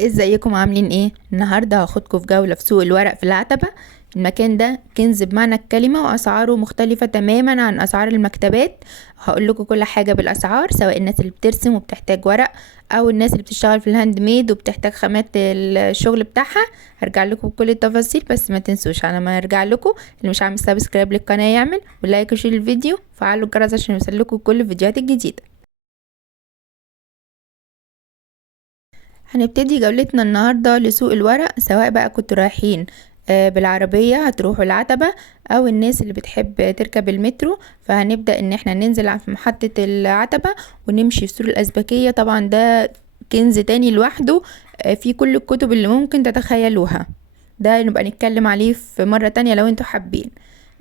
ازيكم عاملين ايه؟ النهارده هاخدكم في جولة في سوق الورق في العتبة. المكان ده كنز بمعنى الكلمة، واسعاره مختلفة تماما عن اسعار المكتبات. هقول لكم كل حاجة بالاسعار، سواء الناس اللي بترسم وبتحتاج ورق او الناس اللي بتشتغل في الهاند ميد وبتحتاج خامات الشغل بتاعها. هرجع لكم بكل التفاصيل، بس ما تنسوش على ما ارجع لكم اللي مش عامل سبسكرايب للقناة يعمل، ولايك وشير الفيديو، وفعلوا الجرس عشان يوصلكوا كل الفيديوهات الجديدة. هنبتدي جولتنا النهاردة لسوق الورق، سواء بقى كنتوا رايحين بالعربية هتروحوا العتبة، او الناس اللي بتحب تركب المترو. فهنبدأ ان احنا ننزل في محطة العتبة ونمشي في سور الأزبكية. طبعا ده كنز تاني لوحده، فيه كل الكتب اللي ممكن تتخيلوها. ده نبقى نتكلم عليه في مرة تانية لو انتوا حابين.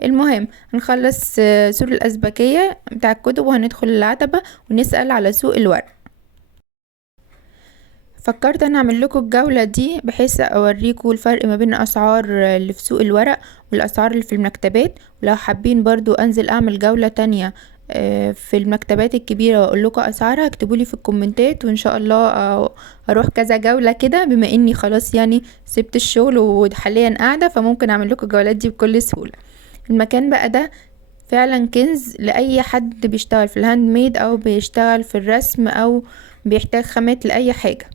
المهم هنخلص سور الأزبكية بتاع الكتب وهندخل العتبة ونسأل على سوق الورق. فكرت انا اعمل لكم الجولة دي بحيث اوريكم الفرق ما بين اسعار اللي في سوق الورق والاسعار اللي في المكتبات. ولو حابين برضو انزل اعمل جولة تانية في المكتبات الكبيرة واقول لكم اسعارها، اكتبولي في الكومنتات وان شاء الله اروح كذا جولة كده، بما اني خلاص يعني سبت الشغل وحاليا قاعدة، فممكن اعمل لكم الجولات دي بكل سهولة. المكان بقى ده فعلا كنز لأي حد بيشتغل في الهاند ميد او بيشتغل في الرسم او بيحتاج خامات لأي حاجة،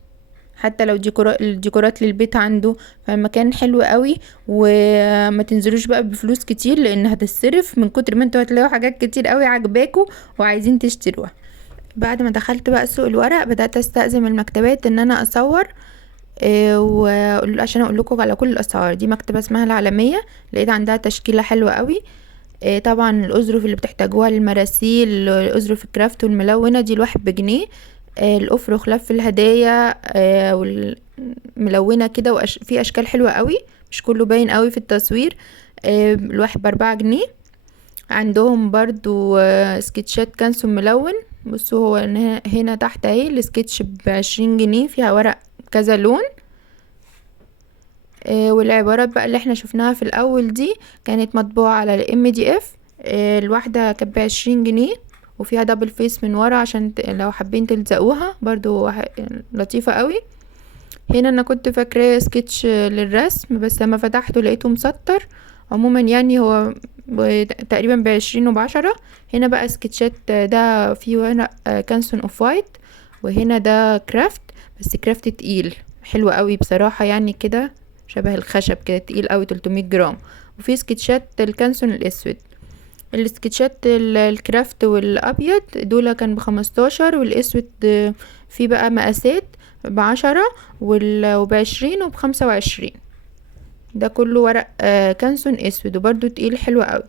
حتى لو الديكورات للبيت عنده. فالمكان حلو قوي، وما تنزلوش بقى بفلوس كتير لان هتصرف من كتر ما انتوا هتلاقوا حاجات كتير قوي عجباكوا وعايزين تشتروها. بعد ما دخلت بقى سوق الورق بدأت استأذن من المكتبات ان انا اصور، وعشان اقول لكم على كل الاسعار. دي مكتبة اسمها العالمية، لقيت عندها تشكيلة حلوة قوي. طبعا الأظرف اللي بتحتاجوها للمراسيل، الأظرف الكرافت والملونة دي الواحد بجنيه. الأفرخ لف الهدايا والملونة كده، في أشكال حلوة قوي، مش كله باين قوي في التصوير. الواحد ب4 جنيه. عندهم برضو سكتشات كانسون ملون. بصوا هو هنا تحت اهي السكتش ب20 جنيه، فيها ورق كذا لون. والعبارات بقى اللي احنا شفناها في الاول دي كانت مطبوعة على MDF. الواحدة كانت ب20 جنيه، وفيها دبل فيس من ورا عشان لو حابين تلزقوها برضو لطيفة قوي. هنا انا كنت فاكراه سكتش للرسم، بس لما فتحته لقيته مسطر. عموما يعني هو تقريبا ب20 و10. هنا بقى سكتشات، ده في ورق كانسون اوف وايت، وهنا ده كرافت، بس كرافت تقيل حلو قوي بصراحة، يعني كده شبه الخشب كده تقيل قوي 300 جرام. وفي سكتشات الكانسون الاسود. السكتشات الكرافت والابيض دول كان ب15، والاسود في بقى مقاسات ب10 وب20 وب25. ده كله ورق كانسون اسود وبرده تقيل حلو قوي.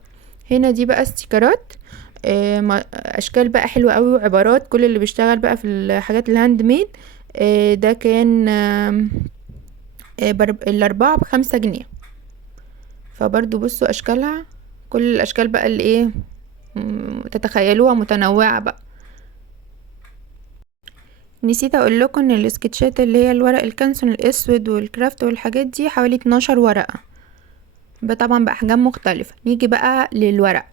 هنا دي بقى استيكرات، اشكال بقى حلوة قوي وعبارات كل اللي بيشتغل بقى في الحاجات الهاند ميد. ده كان الاربعة ب5 جنيه. فبرضو بصوا اشكالها، كل الاشكال بقى اللي ايه تتخيلوها متنوعة بقى. نسيت اقول لكم ان السكتشات اللي هي الورق الكانسون الاسود والكرافت والحاجات دي حوالي 12 ورقة، طبعا باحجام مختلفة. نيجي بقى للورق.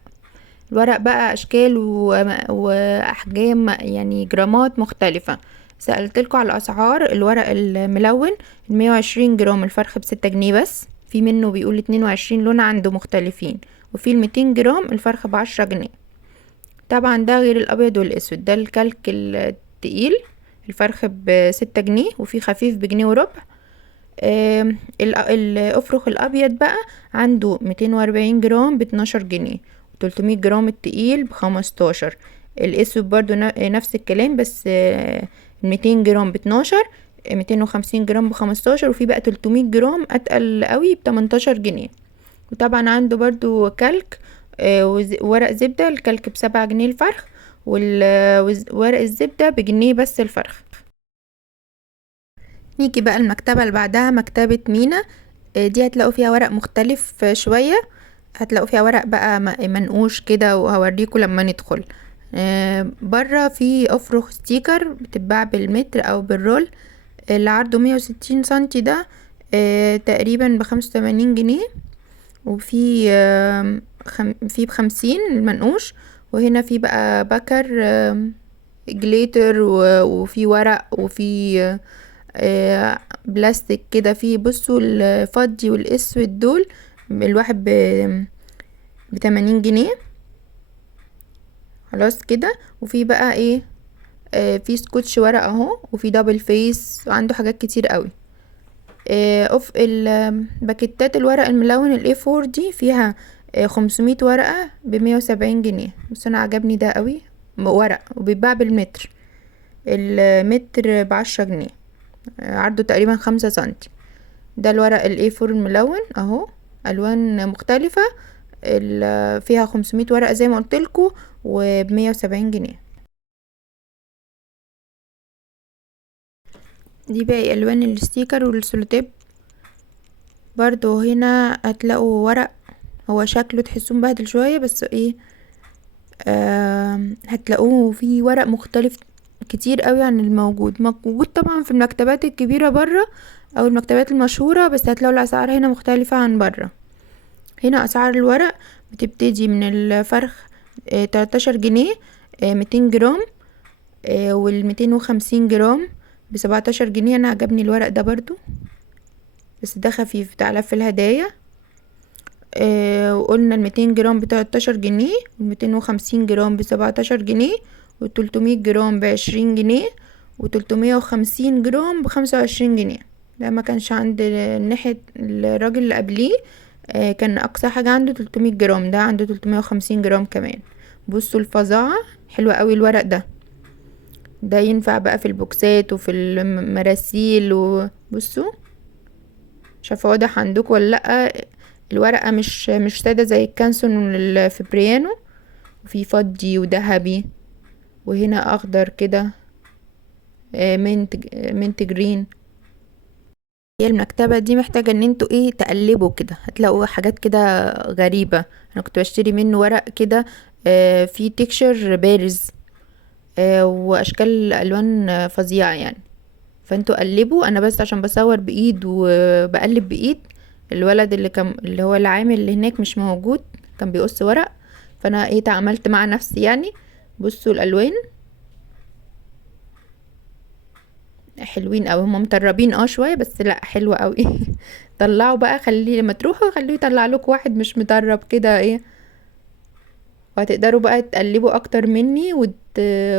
الورق بقى اشكال واحجام، يعني جرامات مختلفة. سألتلكوا على اسعار الورق الملون. 120 جرام الفرخ ب6 جنيه بس، في منه بيقول 22 لون عنده مختلفين. وفي 200 جرام الفرخ ب10 جنيه. طبعا ده غير الابيض والاسود. ده الكلك التقيل الفرخ ب6 جنيه، وفي خفيف بجنيه وربع. الافرخ الابيض بقى عنده 240 جرام ب12 جنيه، 300 جرام التقيل ب15. الاسود برضو نفس الكلام، بس 200 جرام ب12، 250 جرام ب15، وفي بقى 300 جرام اتقل قوي ب18 جنيه. وطبعا عنده برضو كلك ورق زبدة. الكلك ب7 جنيه الفرخ، وورق الزبدة بجنيه بس الفرخ. نيجي بقى المكتبة اللي بعدها، مكتبة مينا. دي هتلاقوا فيها ورق مختلف شوية، هتلاقوا فيها ورق بقى منقوش كده، وهوريكم لما ندخل. برا في افرخ ستيكر بتتباع بالمتر او بالرول. اللي عرضه 160 سنتي ده تقريبا ب85 جنيه. وفي في ب50 المنقوش. وهنا في بقى بكر جليتر، وفي ورق، وفي بلاستيك كده فيه، بصوا الفضي والاسود دول الواحد ب80 جنيه. خلاص كده. وفي بقى ايه، في سكوتش ورق اهو، وفي دبل فيس، وعنده حاجات كتير قوي. اوف الباكيتات الورق الملون الاي 4 دي فيها 500 ورقة ب170 جنيه. بس انا عجبني ده قوي، ورق وبيتباع بالمتر، المتر ب10 جنيه، عرضه تقريبا 5 سنتي. ده الورق الاي 4 الملون اهو، الوان مختلفة، فيها 500 ورقة زي ما قلتلكوا، وب170 جنيه. دي باقي الوان الستيكر والسولوتيب. برضو هنا هتلاقوا ورق، هو شكله تحسوه مبهدل شوية، بس ايه، هتلاقوه في ورق مختلف كتير قوي عن الموجود. موجود طبعا في المكتبات الكبيرة برا او المكتبات المشهورة، بس هتلاقوا الاسعار هنا مختلفة عن برا. هنا اسعار الورق بتبتدي من الفرخ 13 جنيه، 200 جرام، وال250 جرام ب17 جنيه. انا عجبني الورق ده برضو، بس ده خفيف بتاع لف الهدايا. وقلنا ال200 جرام ب13 جنيه، و250 جرام ب17 جنيه، و300 جرام ب20 جنيه، و350 جرام ب25 جنيه. ده ما كانش عند ناحية الراجل اللي قبليه، كان اقصى حاجة عنده 300 جرام، ده عنده 350 جرام كمان. بصوا الفظاعة، حلوة قوي الورق ده ينفع بقى في البوكسات وفي المراسيل. وبصوا، مش عارفه واضح عندكم ولا لا، الورقه مش ساده زي الكانسون والفبريانو، وفي فضي وذهبي، وهنا اخضر كده، منت جرين. هي المكتبه دي محتاجه ان انتوا ايه تقلبوا كده، هتلاقوا حاجات كده غريبه. انا كنت بشتري منه ورق كده في تكشر بارز، واشكال الوان فظيعه يعني. فانتوا قلبوا، انا بس عشان بصور بايد وبقلب بايد، الولد اللي هو العامل اللي هناك مش موجود، كان بيقص ورق، فانا ايه تعاملت مع نفسي يعني. بصوا الالوان حلوين اوي، هم مطربين شويه، بس لا حلوه اوي. طلعوا بقى، خليه لما تروحوا خليه يطلع لكم واحد مش مطرب كده ايه، وهتقدروا بقى تقلبوا اكتر مني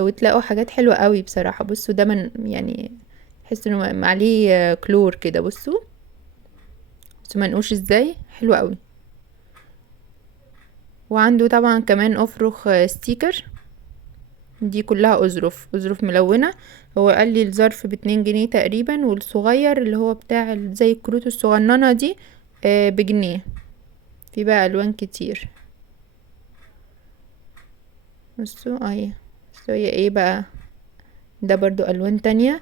وتلاقوا حاجات حلوه قوي بصراحه. بصوا ده من يعني، تحس انه عليه كلور كده. بصوا منقوش ازاي، حلو قوي. وعنده طبعا كمان افرخ ستيكر، دي كلها اظرف ملونة. هو قال لي الظرف ب2 جنيه تقريبا، والصغير اللي هو بتاع زي الكروت الصغننة دي بجنيه. في بقى الوان كتير. بصوا اهي، بصوا هي ايه بقى، ده برضو الوان تانية.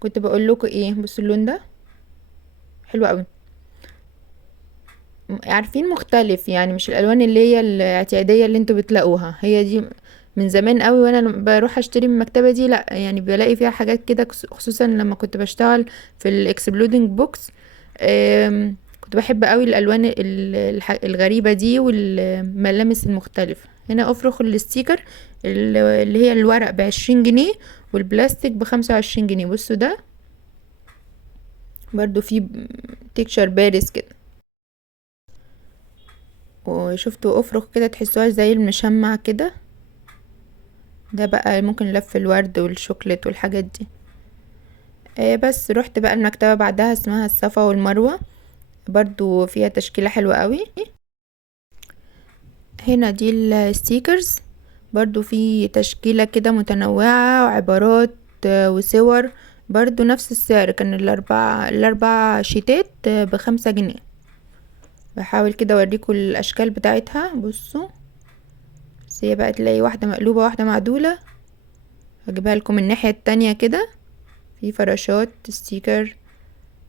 كنت بقول لكم ايه، بصوا اللون ده حلو قوي، عارفين مختلف يعني، مش الالوان اللي هي الاعتياديه اللي انتوا بتلاقوها. هي دي من زمان قوي، وانا لما بروح اشتري من المكتبه دي لا يعني بلاقي فيها حاجات كده، خصوصا لما كنت بشتغل في الاكسبلودنج بوكس. كنت بحب قوي الالوان الغريبه دي والملامس المختلفه. هنا افرخ الستيكر اللي هي الورق ب20 جنيه، والبلاستيك ب25 جنيه. بصوا ده برضو فيه تكشر بارز كده، وشفتوا افرخ كده تحسوها زي المشمع كده. ده بقى ممكن لف الورد والشوكليت والحاجات دي. بس رحت بقى المكتبة بعدها، اسمها الصفا والمروة، برضو فيها تشكيلة حلوة قوي. هنا دي الستيكرز، برضو في تشكيلة كده متنوعة وعبارات وصور. برضو نفس السعر، كان الاربع شيتات ب5 جنيه. بحاول كده اوريكم الاشكال بتاعتها. بصوا، بس هي بقى تلاقي واحدة مقلوبة واحدة معدولة، هجيبها لكم من الناحية التانية كده. في فراشات ستيكر،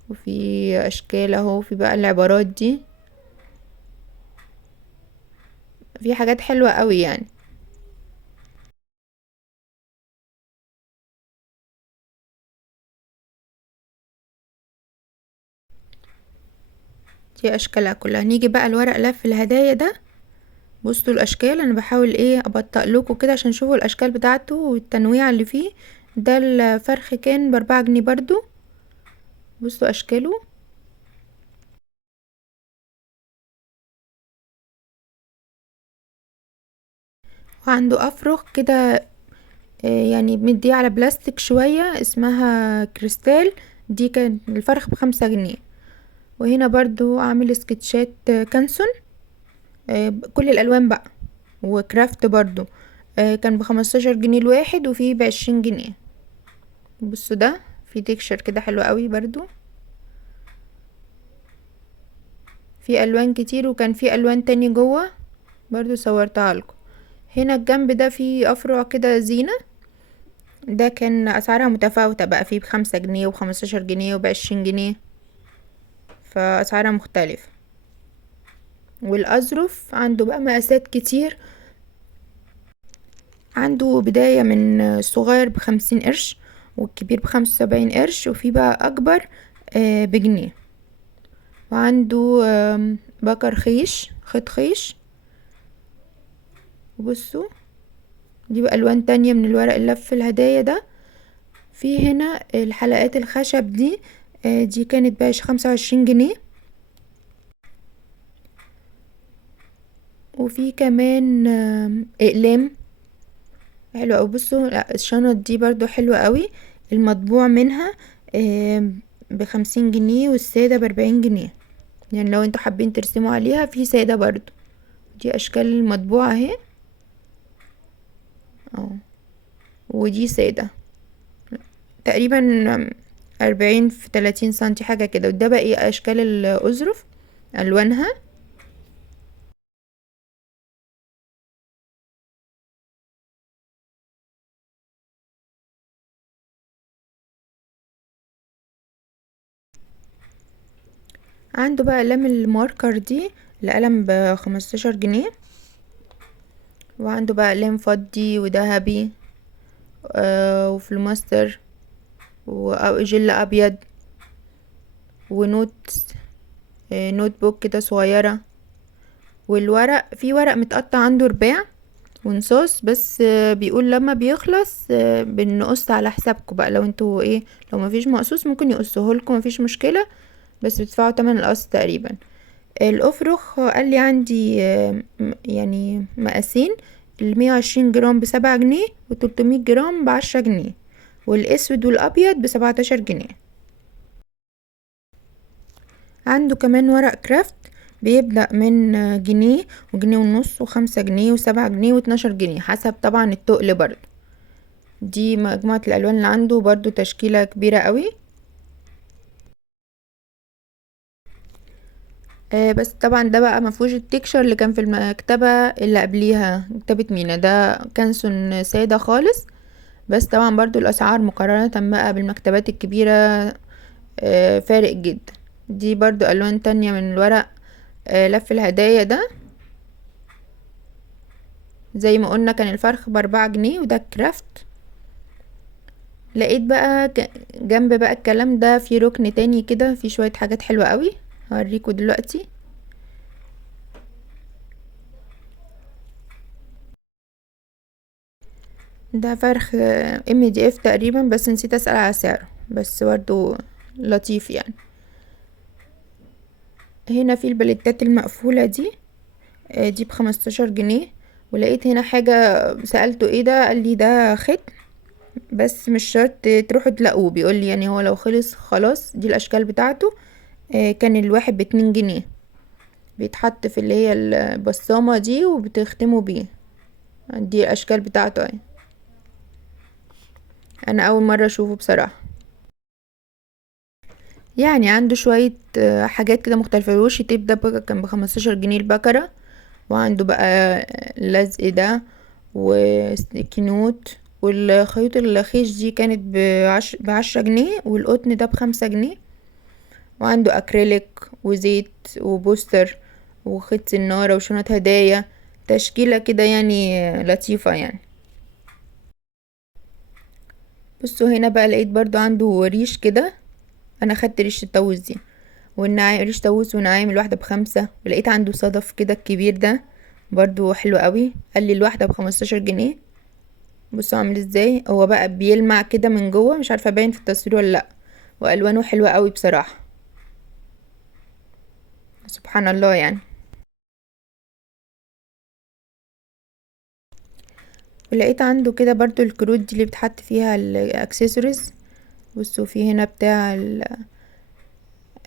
وفي اشكال اهو، في بقى العبارات دي، في حاجات حلوة قوي يعني. دي اشكالها كلها. نيجي بقى الورق لف الهدايا ده، بصوا الاشكال، انا بحاول ايه ابطأ لكم كده عشان تشوفوا الاشكال بتاعته والتنويع اللي فيه. ده الفرخ كان ب4 جنيه برضو. بصوا اشكاله. وعنده افرخ كده يعني مديه على بلاستيك شوية، اسمها كريستال. دي كان الفرخ ب5 جنيه. وهنا برضو عامل سكتشات كانسون كل الالوان بقى، وكرافت برضو. كان ب15 جنيه الواحد، وفيه ب20 جنيه. بصوا ده في تكشر كده حلو قوي برضو، في الوان كتير، وكان في الوان تاني جوه برضو صورتها لكم. هنا الجنب ده فيه افرع كده زينة. ده كان اسعارها متفاوتة بقى، فيه ب5 جنيه و15 جنيه وب20 جنيه، فاسعارها مختلفة. والاظرف عنده بقى مقاسات كتير. عنده بداية من الصغير ب50 قرش، والكبير ب75 قرش، وفي بقى اكبر بجنيه. وعنده بكر خيش، خيط خيش. وبصوا دي بقى الوان تانية من الورق اللف الهدايا ده. في هنا الحلقات الخشب دي، دي كانت ب25 جنيه. وفي كمان اقلام حلوة اوي. بصوا لا، الشنط دي برضو حلوة قوي، المطبوع منها ب50 جنيه، والسادة ب40 جنيه. يعني لو انتوا حابين ترسموا عليها، في سادة برضو. دي اشكال المطبوعة اهي. اه، ودي سادة تقريبا 40 في 30 سنتي حاجة كده. وده بقى ايه اشكال الأظرف الوانها. عنده بقى اقلام الماركر دي، القلم ب15 جنيه. وعنده بقى اقلام فضي وذهبي وفلوماستر وجل ابيض ونوت نوت بوك كده صغيرة. والورق، في ورق متقطع عنده رباع ونصاص، بس بيقول لما بيخلص بنقص على حسابكم بقى. لو انتوا ايه، لو مفيش مقصوص ممكن يقصوه لكم، مفيش مشكلة، بس بتدفعوا تمن القص تقريبا. الافرخ قال لي عندي يعني مقاسين، ال120 جرام ب7 جنيه، و300 جرام ب10 جنيه، والاسود والابيض ب17 جنيه. عنده كمان ورق كرافت، بيبدأ من جنيه وجنيه ونص و5 جنيه و7 جنيه و12 جنيه، حسب طبعا التقل برضو. دي مجموعة الألوان اللي عنده، برضو تشكيلة كبيرة قوي. بس طبعا ده بقى مفهوش التكشر اللي كان في المكتبة اللي قبليها، مكتبة مينا. ده كانسون سادة خالص. بس طبعا برضو الأسعار مقارنة بقى بالمكتبات الكبيرة فارق جدا. دي برضو ألوان تانية من الورق لف الهدايا ده. زي ما قلنا كان الفرخ ب4 جنيه، وده كرافت. لقيت بقى جنب بقى الكلام ده في ركن تاني كده، في شوية حاجات حلوة قوي هوريكم دلوقتي. ده فرخ MDF تقريبا، بس نسيت اسأل على سعره، بس برضو لطيف يعني. هنا في البليتات المقفولة دي، دي ب15 جنيه. ولقيت هنا حاجة، سألته ايه ده، قال لي ده ختم، بس مش شرط تروحوا تلاقوه. بيقول لي يعني هو لو خلص خلاص. دي الاشكال بتاعته. كان الواحد ب2 جنيه، بيتحط في اللي هي البصامة دي وبتختموا بيه. دي الاشكال بتاعته اهي. انا اول مرة اشوفه بصراحة. يعني عنده شوية حاجات كده مختلفة. الوش تيب ده بقى كان ب15 جنيه البكرة. وعنده بقى اللزق ده وستيكي نوت. والخيوط الخيش دي كانت ب10 جنيه، والقطن ده ب5 جنيه. وعنده اكريليك وزيت وبوستر وخيط سنارة وشنط هدايا، تشكيلة كده يعني لطيفة يعني. بصوا هنا بقى لقيت برضو عنده ريش كده. انا خدت ريش الطاووس دي، والنعام ريش طاووس ونعام الواحدة ب5. ولقيت عنده صدف كده الكبير ده برضو حلو قوي. قال لي الواحدة ب15 جنيه. بصوا عامل ازاي، هو بقى بيلمع كده من جوه، مش عارفه باين في التصوير ولا لا، والوانه حلوه قوي بصراحه، سبحان الله يعني. ولقيت عنده كده برضو الكروت دي اللي بتحط فيها الاكسسوارز. بصوا في هنا بتاع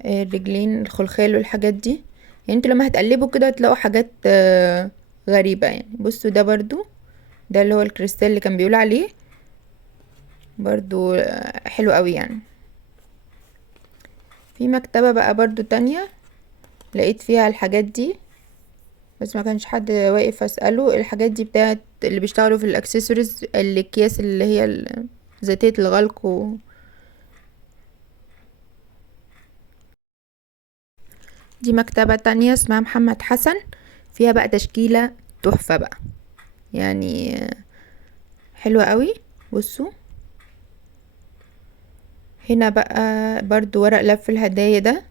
الرجلين، الخلخال والحاجات دي. يعني انتوا لما هتقلبوا كده هتلاقوا حاجات غريبة يعني. بصوا ده برضو، ده اللي هو الكريستال اللي كان بيقول عليه، برضو حلو قوي يعني. في مكتبة بقى برضو تانية لقيت فيها الحاجات دي، بس ما كانش حد واقف اسأله. الحاجات دي بتاعت اللي بيشتغلوا في الاكسسوارز، الاكياس اللي هي ذاتية الغلق دي مكتبة تانية اسمها محمد حسن، فيها بقى تشكيلة تحفة بقى يعني، حلوة قوي. بصوا هنا بقى برضو ورق لف الهدايا ده،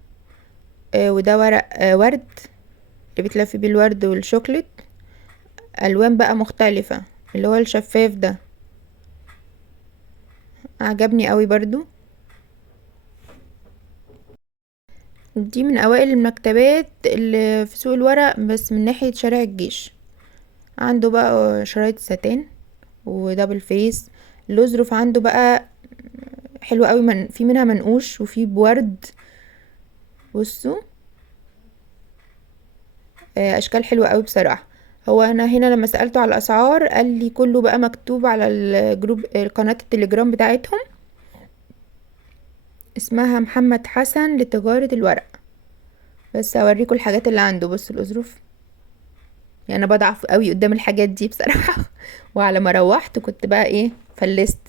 وده ورق ورد اللي بتلف بيه الورد والشوكليت، الوان بقى مختلفة، اللي هو الشفاف ده عجبني قوي برضو. دي من اوائل المكتبات اللي في سوق الورق، بس من ناحية شارع الجيش. عنده بقى شرايط ستان ودبل فيس. الأظرف عنده بقى حلو قوي، في منها منقوش وفي بورد. بصوا اشكال حلوة قوي بصراحة. هو انا هنا لما سألته على الاسعار قال لي كله بقى مكتوب على الجروب، قناة التليجرام بتاعتهم، اسمها محمد حسن لتجارة الورق. بس اوريكم الحاجات اللي عنده. بصوا الأظرف، يعني انا بضعف قوي قدام الحاجات دي بصراحة. وعلى ما روحت كنت بقى ايه، فلست.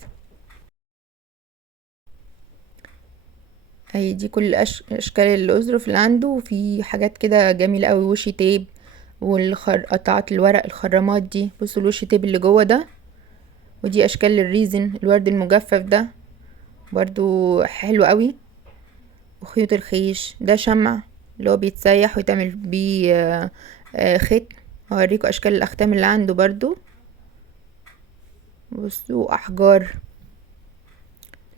اهي دي كل اشكال الأظرف اللي عنده، وفي حاجات كده جميلة قوي، وشي تيب قطعات الورق الخرامات دي. بصوا الوشي تيب اللي جوه ده، ودي اشكال للريزن، الورد المجفف ده برضو حلو قوي. وخيوط الخيش ده شمع اللي هو بيتسيح ويتعمل بيه ختم. هوريكم اشكال الاختام اللي عنده برضو. بصوا احجار،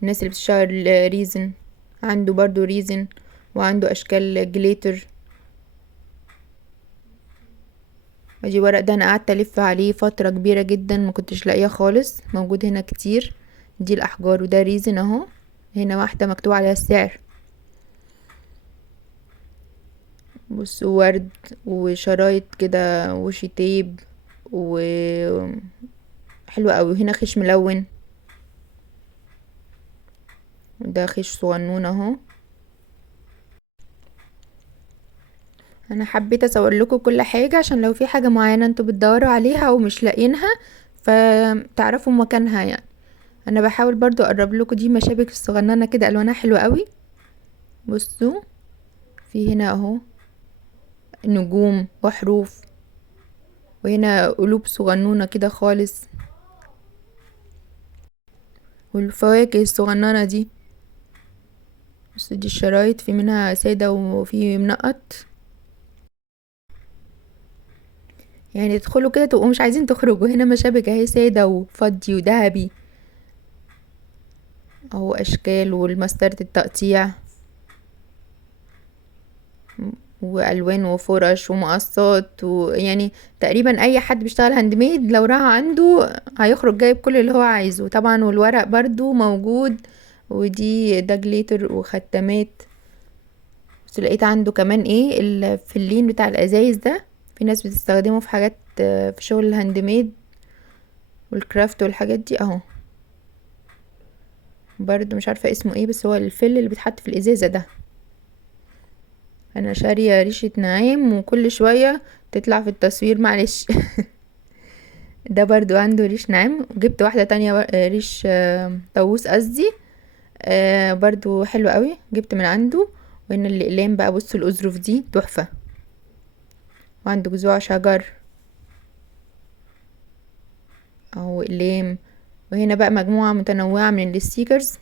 الناس اللي بتشتغل ريزن، عنده برضو ريزن، وعنده اشكال جليتر. ادي ورق ده انا قعدت الف عليه فترة كبيرة جدا، ما كنتش لاقيه خالص، موجود هنا كتير. دي الاحجار وده ريزن اهو، هنا واحدة مكتوب عليها السعر. بصوا ورد وشرايط كده وشي تيب، و حلوة قوي. وهنا خيش ملون، وده خيش صغنون اهو. انا حبيت اصور لكم كل حاجة عشان لو في حاجة معينة انتوا بتدوروا عليها ومش لاقينها فتعرفوا مكانها يعني. انا بحاول برضو اقرب لكم، دي مشابك الصغننة كده الوانها حلوة قوي. بصوا في هنا اهو نجوم وحروف، وهنا قلوب صغنونة كده خالص، والفواكه الصغننة دي. بس دي الشرايط، في منها سادة وفي منقط، يعني تدخلوا كده تبقوا مش عايزين تخرجوا. هنا مشابك اهي سادة وفضي وذهبي اهو، اشكال والمسطرة التقطيع والوان وفرش ومقصات، ويعني تقريبا اي حد بيشتغل هاند ميد لو راح عنده هيخرج جايب كل اللي هو عايزه طبعا. والورق برضو موجود، ودي ده جليتر وختمات. بس لقيت عنده كمان ايه الفلين بتاع الازايز ده، في ناس بتستخدمه في حاجات في شغل الهاند ميد والكرافت والحاجات دي اهو. برضو مش عارفة اسمه ايه، بس هو الفل اللي بيتحط في الازازة ده. انا شارية ريشة نعام وكل شوية تطلع في التصوير معلش. ده برضو عنده ريش نعام، وجبت واحدة تانية ريش طاووس قصدي، برضو حلو قوي، جبت من عنده. وهنا الاقلام بقى، بصوا الاظرف دي تحفة، وعنده جذوع شجر او اقلام. وهنا بقى مجموعة متنوعة من الستيكرز،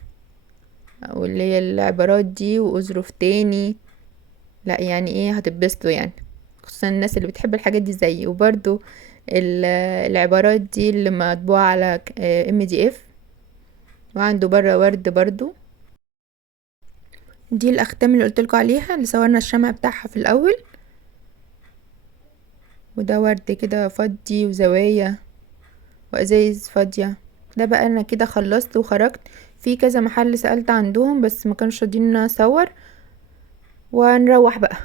واللي هي العبارات دي، واظرف تاني. لا يعني ايه، هتتبسطوا يعني، خصوصا الناس اللي بتحب الحاجات دي زيي. وبرضو العبارات دي اللي مطبوعة على MDF. وعنده بره ورد برضو. دي الاختام اللي قلتلكوا عليها اللي صورنا الشمع بتاعها في الاول. وده ورد كده فضي وزوايا وازايز فاضية. ده بقى انا كده خلصت وخرجت. في كذا محل سألت عندهم بس ما كانوش راضيين اصور. ونروح بقى.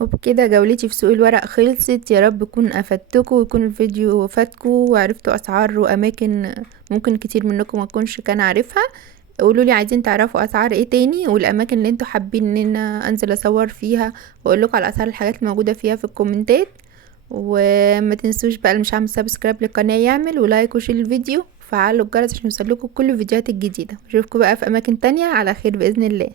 وبكده جولتي في سوق الورق خلصت. يا رب يكون افدتكم ويكون الفيديو فاتكم وعرفتوا اسعار واماكن ممكن كتير منكم ما تكونش كان عارفها. قولوا لي عايزين تعرفوا اسعار ايه تاني والاماكن اللي انتوا حابين ان انا انزل اصور فيها واقول لكم على اسعار الحاجات الموجوده فيها في الكومنتات. وما تنسوش بقى اللي مش عامل سبسكرايب للقناه يعمل ولايك وشير الفيديو وفعلوا الجرس عشان يوصلكوا كل الفيديوهات الجديده. اشوفكم بقى في اماكن تانية على خير باذن الله.